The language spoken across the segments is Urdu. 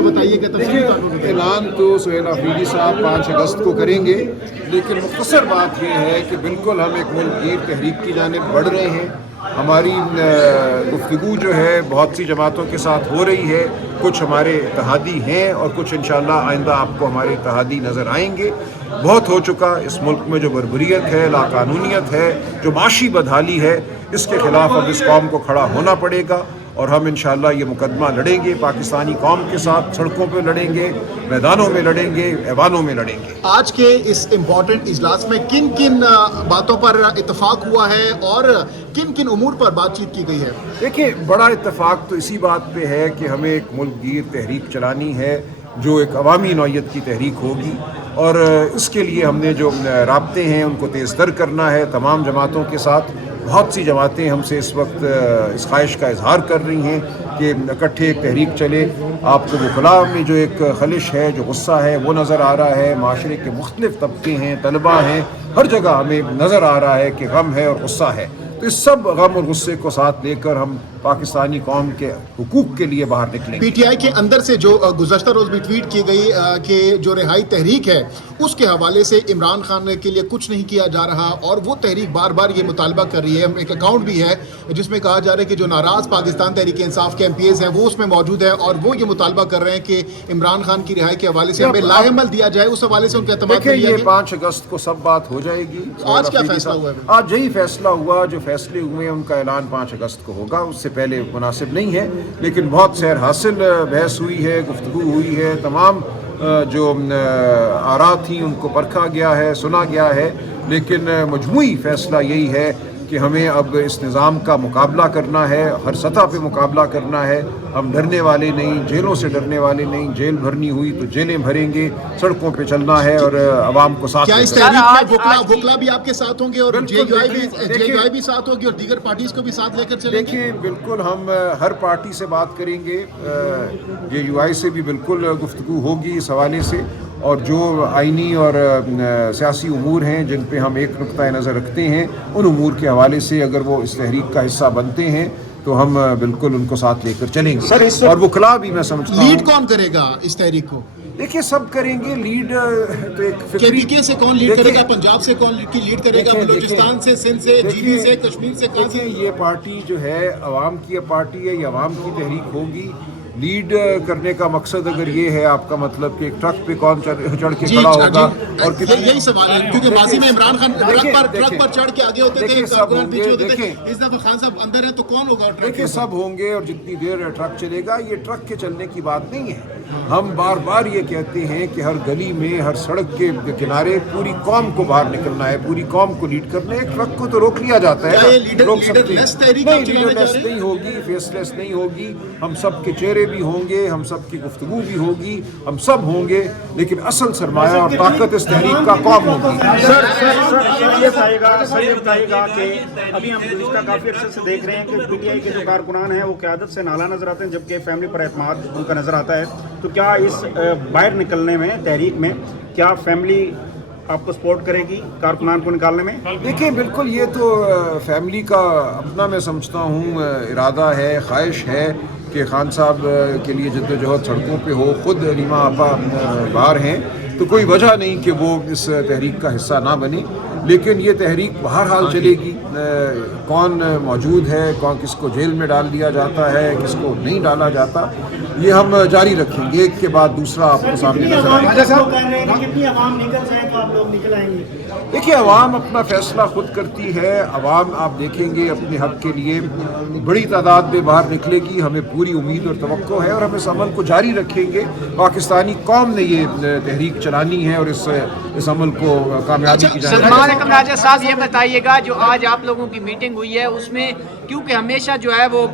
بتائیے کہ تفصیل اعلان تو سہیل آفریدی صاحب 5 اگست کو کریں گے، لیکن مختصر بات یہ ہے کہ بالکل ہم ایک ملک گیر تحریک کی جانب بڑھ رہے ہیں۔ ہماری گفتگو جو ہے بہت سی جماعتوں کے ساتھ ہو رہی ہے، کچھ ہمارے اتحادی ہیں اور کچھ انشاءاللہ آئندہ آپ کو ہمارے اتحادی نظر آئیں گے۔ بہت ہو چکا اس ملک میں جو بربریت ہے، لاقانونیت ہے، جو معاشی بدحالی ہے، اس کے خلاف اب اس قوم کو کھڑا ہونا پڑے گا، اور ہم انشاءاللہ یہ مقدمہ لڑیں گے پاکستانی قوم کے ساتھ، سڑکوں پہ لڑیں گے، میدانوں میں لڑیں گے، ایوانوں میں لڑیں گے۔ آج کے اس امپورٹنٹ اجلاس میں کن کن باتوں پر اتفاق ہوا ہے اور کن کن امور پر بات چیت کی گئی ہے؟ دیکھیے، بڑا اتفاق تو اسی بات پہ ہے کہ ہمیں ایک ملک گیر تحریک چلانی ہے جو ایک عوامی نوعیت کی تحریک ہوگی، اور اس کے لیے ہم نے جو رابطے ہیں ان کو تیز تر کرنا ہے تمام جماعتوں کے ساتھ۔ بہت سی جماعتیں ہم سے اس وقت اس خواہش کا اظہار کر رہی ہیں کہ اکٹھے ایک تحریک چلے۔ آپ کو وکلاء میں جو ایک خلش ہے، جو غصہ ہے، وہ نظر آ رہا ہے۔ معاشرے کے مختلف طبقے ہیں، طلباء ہیں، ہر جگہ ہمیں نظر آ رہا ہے کہ غم ہے اور غصہ ہے۔ تو اس سب غم اور غصے کو ساتھ لے کر ہم پاکستانی قوم کے حقوق کے لیے باہر نکلیں گے۔ پی ٹی آئی کے اندر سے جو گزشتہ روز بھی ٹویٹ کی گئی کہ جو رہائی تحریک ہے اس کے حوالے سے عمران خان کے لیے کچھ نہیں کیا جا رہا، اور وہ تحریک بار بار یہ مطالبہ کر رہی ہے، ایک اکاؤنٹ بھی ہے جس میں کہا جا رہا ہے کہ جو ناراض پاکستان تحریک انصاف کے ایم پی ایز ہیں وہ اس میں موجود ہیں، اور وہ یہ مطالبہ کر رہے ہیں کہ عمران خان کی رہائی کے حوالے سے ہمیں لاعمل دیا جائے۔ اس حوالے سے ان کا اعتماد کر لیا یہ گیا۔ 5 اگست کو سب بات ہو جائے گی۔ آج کیا فیصلہ ہوا ہے؟ آج یہی فیصلہ ہوا، جو فیصلے ہوئے ان کا اعلان 5 اگست کو ہوگا، اس سے پہلے مناسب نہیں ہے، لیکن بہت سیر حاصل بحث ہوئی ہے، گفتگو ہوئی ہے، تمام جو آراء تھیں ان کو پرکھا گیا ہے، سنا گیا ہے، لیکن مجموعی فیصلہ یہی ہے کہ ہمیں اب اس نظام کا مقابلہ کرنا ہے، ہر سطح پہ مقابلہ کرنا ہے۔ ہم ڈرنے والے نہیں، جیلوں سے ڈرنے والے نہیں، جیل بھرنی ہوئی تو جیلیں بھریں گے، سڑکوں پہ چلنا ہے اور عوام کو ساتھ کیا لے اس کر۔ تحریک میں وکلا بھی آپ کے ساتھ ہوں گے اور جے بالکل، یو آئی بھی ساتھ ہوگی اور دیگر پارٹیز کو بھی ساتھ لے کر چلیں گے؟ دیکھیں، بالکل ہم ہر پارٹی سے بات کریں گے، جے یو آئی سے بھی بالکل گفتگو ہوگی اس حوالے سے، اور جو آئینی اور سیاسی امور ہیں جن پہ ہم ایک نقطہ نظر رکھتے ہیں، ان امور کے حوالے سے اگر وہ اس تحریک کا حصہ بنتے ہیں تو ہم بالکل ان کو ساتھ لے کر چلیں گے۔ اور وکلاء بھی میں سمجھتا ہوں، لیڈ کون کرے گا اس تحریک کو؟ دیکھیے سب کریں گے لیڈ، تو ایک کے پی کے سے کون لیڈ کرے گا؟ پنجاب سے کون لیڈ کرے گا؟ بلوچستان سے، سندھ سے، جی بی سے، کشمیر سے؟ دیکھیں، یہ پارٹی جو ہے عوام کی پارٹی ہے، یہ عوام کی تحریک ہوگی۔ لیڈ کرنے کا مقصد اگر یہ ہے آپ کا مطلب کہ ایک ٹرک پہ کون چڑھ کے کھڑا ہوگا اور یہی سوال ہے، کیونکہ ماضی میں عمران خان ٹرک پر چڑھ کے آگے ہوتے تھے، کارکنان پیچھے ہوتے تھے، اس دفعہ خان صاحب اندر ہیں تو کون ہوگا ٹرک؟ دیکھیں سب ہوں گے، اور جتنی دیر ٹرک چلے گا، یہ ٹرک کے چلنے کی بات نہیں ہے۔ ہم بار بار یہ کہتے ہیں کہ ہر گلی میں، ہر سڑک کے کنارے پوری قوم کو باہر نکلنا ہے، پوری قوم کو لیڈ کرنا ہے۔ ایک ٹرک کو تو روک لیا جاتا ہے، لیڈر لیس تحریک نہیں ہوگی، فیس لیس نہیں ہوگی۔ ہم سب کے چہرے بھی ہوں گے، ہم سب کی گفتگو بھی ہوگی، ہم سب ہوں گے، لیکن اصل سرمایہ اور طاقت اس تحریک کا قوم ہوگی۔ سر یہ بتائیے گا کہ ابھی ہم گزشتہ کافی عرصے سے دیکھ رہے ہیں کہ پی ٹی آئی کے جو کارکنان ہیں وہ قیادت سے نالا نظر آتے ہیں، جبکہ فیملی پر اعتماد ان کا نظر آتا ہے۔ تو کیا اس باہر نکلنے میں، تحریک میں، کیا فیملی آپ کو سپورٹ کرے گی کارکنان کو نکالنے میں؟ دیکھیں، بالکل یہ تو فیملی کا اپنا میں سمجھتا ہوں ارادہ ہے، خواہش ہے کہ خان صاحب کے لیے جدوجہد سڑکوں پہ ہو۔ خود علیمہ آپا باہر ہیں، تو کوئی وجہ نہیں کہ وہ اس تحریک کا حصہ نہ بنے، لیکن یہ تحریک بہرحال چلے گی۔ کون موجود ہے، کس کو جیل میں ڈال دیا جاتا ہے، کس کو نہیں ڈالا جاتا، یہ ہم جاری رکھیں گے، ایک کے بعد دوسرا آپ کو سامنے نظر آئے گا۔ دیکھیے، عوام اپنا فیصلہ خود کرتی ہے۔ عوام آپ دیکھیں گے اپنے حق کے لیے بڑی تعداد میں باہر نکلے گی، ہمیں پوری امید اور توقع ہے، اور ہم اس عمل کو جاری رکھیں گے۔ پاکستانی قوم نے یہ تحریک چلانی ہے اور اس عمل کو کامیابی کی جانب۔ سلمان اکرم راجہ صاحب، یہ بتائیے گا جو آج آپ لوگوں کی میٹنگ ہوئی ہے اس میں کیونکہ ہمیشہ جو ہے وہ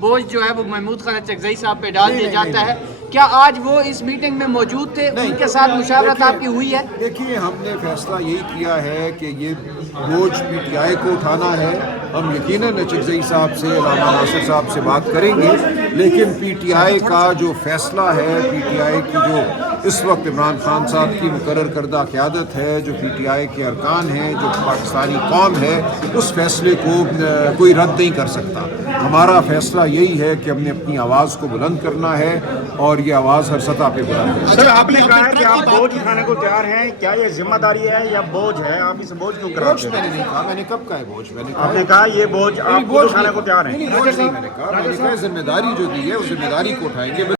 بوجھ جو ہے وہ محمود خان چکزئی صاحب پہ ڈال دیا جاتا ہے، کیا آج وہ اس میٹنگ میں موجود تھے؟ ان کے ساتھ مشاورت آپ کی ہوئی ہے؟ دیکھیے، ہم نے فیصلہ یہی کیا ہے کہ یہ بوجھ پی ٹی آئی کو اٹھانا ہے۔ ہم یقیناً چکزئی صاحب سے، علامہ ناصر صاحب سے بات کریں گے، لیکن پی ٹی آئی کا جو فیصلہ ہے، پی ٹی آئی کی جو اس وقت عمران خان صاحب کی مقرر کردہ قیادت ہے، جو پی ٹی آئی کے ارکان ہیں، جو پاکستانی قوم ہے، اس فیصلے کو کوئی رد نہیں کر سکتا۔ ہمارا فیصلہ یہی ہے کہ ہم نے اپنی آواز کو بلند کرنا ہے اور یہ آواز ہر سطح پہ بلند کرنا ہے. سر آپ نے کہا ہے کہ آپ بوجھ اٹھانے کو تیار ہیں, کیا یہ ذمہ داری ہے یا بوجھ ہے؟ آپ اس بوجھ کیوں بوجھ کراتے میں ہیں؟ نے نہیں کہا, میں نے کب کہا ہے بوجھ؟ میں نے آپ نے کہا یہ بوجھ آپ خود اٹھانے کو تیار ہیں. نہیں, بوجھ نہیں میں نے کہا, میں نے کہا ذمہ داری جو دی ہے اس ذمہ داری کو اٹھائیں گے.